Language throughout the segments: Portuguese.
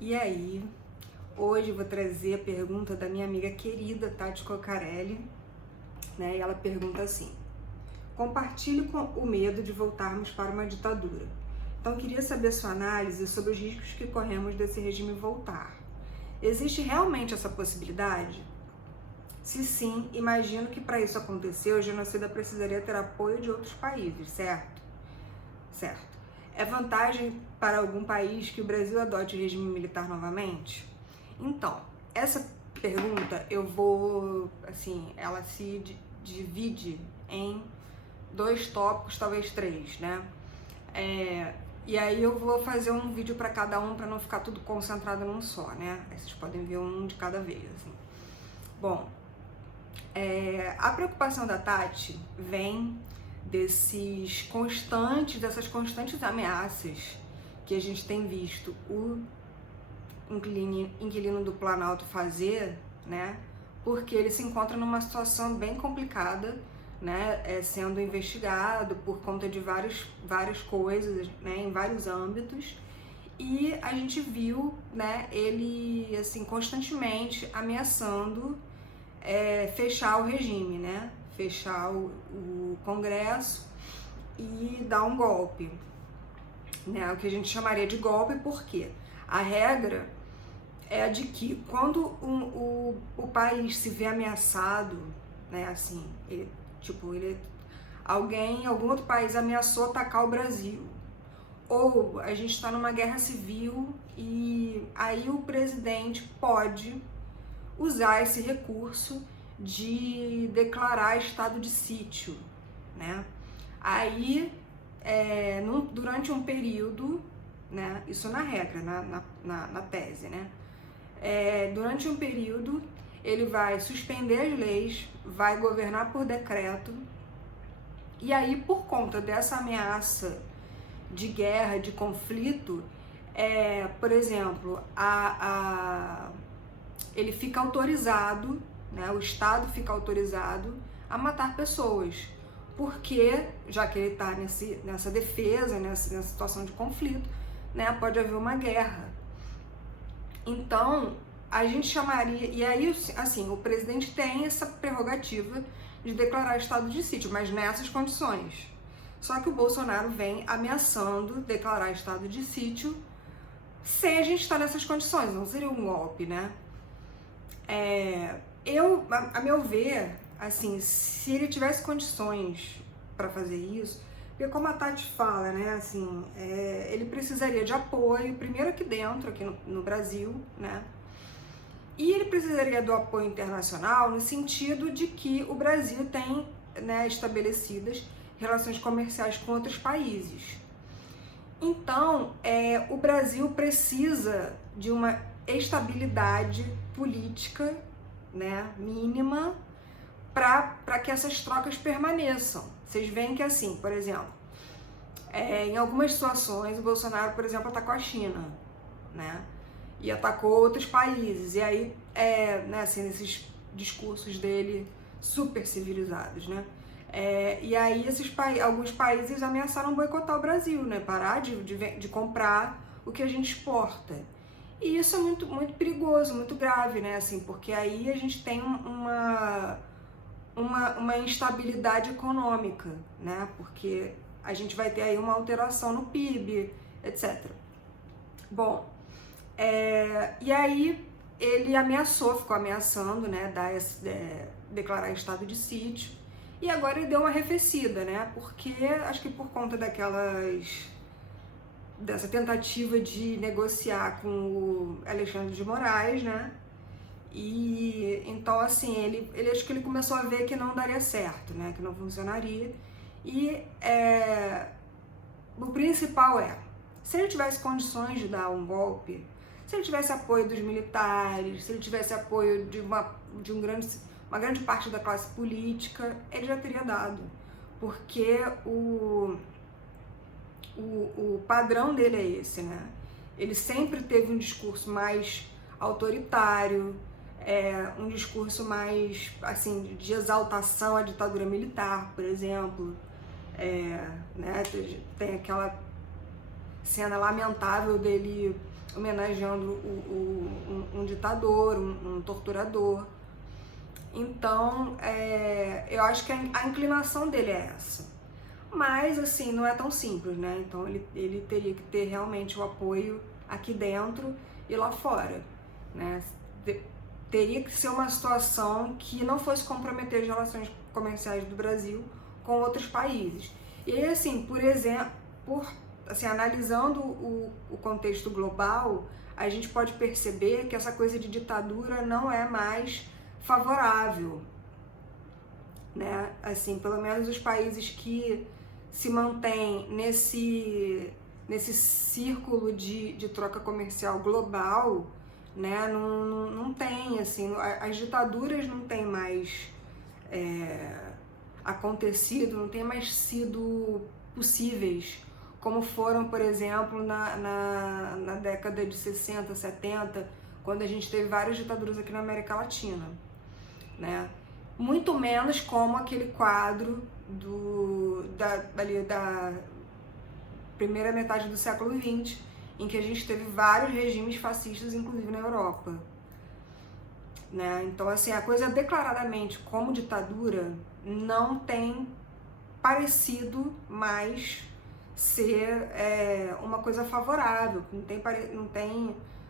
E aí, hoje eu vou trazer a pergunta da minha amiga querida Tati Cocarelli, né? E ela pergunta assim: compartilhe com o medo de voltarmos para uma ditadura. Então, eu queria saber a sua análise sobre os riscos que corremos desse regime voltar. Existe realmente essa possibilidade? Se sim, imagino que para isso acontecer, o genocida precisaria ter apoio de outros países, certo? Certo. É vantagem para algum país que o Brasil adote o regime militar novamente? Então, essa pergunta ela se divide em dois tópicos, talvez três, né? E aí eu vou fazer um vídeo para cada um para não ficar tudo concentrado num só, né? Aí vocês podem ver um de cada vez, assim. Bom, a preocupação da Tati vem dessas constantes ameaças que a gente tem visto o inquilino do Planalto fazer, né? Porque ele se encontra numa situação bem complicada, né? Sendo investigado por conta de várias coisas, né? Em vários âmbitos. E a gente viu, né? Ele assim constantemente ameaçando fechar o regime, né? Fechar o Congresso e dar um golpe, né? O que a gente chamaria de golpe, porque a regra é a de que quando o país se vê ameaçado, né? Assim, algum outro país ameaçou atacar o Brasil, ou a gente está numa guerra civil e aí o presidente pode usar esse recurso de declarar estado de sítio, né? Aí, durante um período, né? Isso na regra, na tese, né? Durante um período, ele vai suspender as leis, vai governar por decreto, e aí, por conta dessa ameaça de guerra, de conflito, por exemplo, ele fica autorizado, né, o Estado fica autorizado a matar pessoas, porque, já que ele está nessa defesa, nessa situação de conflito, né, pode haver uma guerra. Então, a gente chamaria, e aí, assim, o presidente tem essa prerrogativa de declarar estado de sítio, mas nessas condições. Só que o Bolsonaro vem ameaçando declarar estado de sítio sem a gente estar nessas condições, não seria um golpe, né? A meu ver, assim, se ele tivesse condições para fazer isso, porque como a Tati fala, né, assim, ele precisaria de apoio, primeiro aqui dentro, aqui no Brasil, né, e ele precisaria do apoio internacional no sentido de que o Brasil tem, né, estabelecidas relações comerciais com outros países. Então, o Brasil precisa de uma estabilidade política, né, mínima, para que essas trocas permaneçam. Vocês veem que, assim, por exemplo, em algumas situações, o Bolsonaro, por exemplo, atacou a China, né, e atacou outros países, e aí, né, assim, nesses discursos dele super civilizados, né, e aí alguns países ameaçaram boicotar o Brasil, né, parar de comprar o que a gente exporta. E isso é muito, muito perigoso, muito grave, né, assim, porque aí a gente tem uma instabilidade econômica, né, porque a gente vai ter aí uma alteração no PIB, etc. Bom, e aí ele ficou ameaçando, né, declarar estado de sítio, e agora ele deu uma arrefecida, né, porque acho que por conta dessa tentativa de negociar com o Alexandre de Moraes, né, e então assim, ele acho que ele começou a ver que não daria certo, né, que não funcionaria, e o principal se ele tivesse condições de dar um golpe, se ele tivesse apoio dos militares, se ele tivesse apoio de uma grande parte da classe política, ele já teria dado, porque o padrão dele é esse, né? Ele sempre teve um discurso mais autoritário, um discurso mais, assim, de exaltação à ditadura militar, por exemplo, né? Tem aquela cena lamentável dele homenageando um ditador, um torturador. Então, eu acho que a inclinação dele é essa. Mas, assim, não é tão simples, né? Então, ele teria que ter realmente o apoio aqui dentro e lá fora, né? Teria que ser uma situação que não fosse comprometer as relações comerciais do Brasil com outros países. E aí, assim, por exemplo, analisando o contexto global, a gente pode perceber que essa coisa de ditadura não é mais favorável, né? Assim, pelo menos os países que se mantêm nesse círculo de troca comercial global, né? Não tem, assim, as ditaduras não têm mais acontecido, não tem mais sido possíveis, como foram, por exemplo, na década de 60, 70, quando a gente teve várias ditaduras aqui na América Latina, né? Muito menos como aquele quadro da primeira metade do século XX, em que a gente teve vários regimes fascistas, inclusive na Europa, né? Então, assim, a coisa declaradamente como ditadura não tem parecido mais ser uma coisa favorável,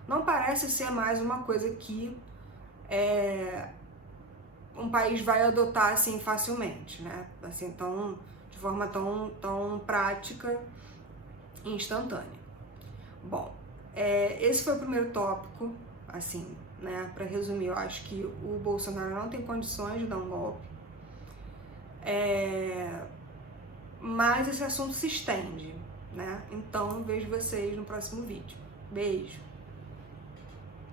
não parece ser mais uma coisa que um país vai adotar assim facilmente, né? Assim, de forma tão prática e instantânea. Bom, esse foi o primeiro tópico, assim, né? Para resumir, eu acho que o Bolsonaro não tem condições de dar um golpe. Mas esse assunto se estende, né? Então, vejo vocês no próximo vídeo. Beijo!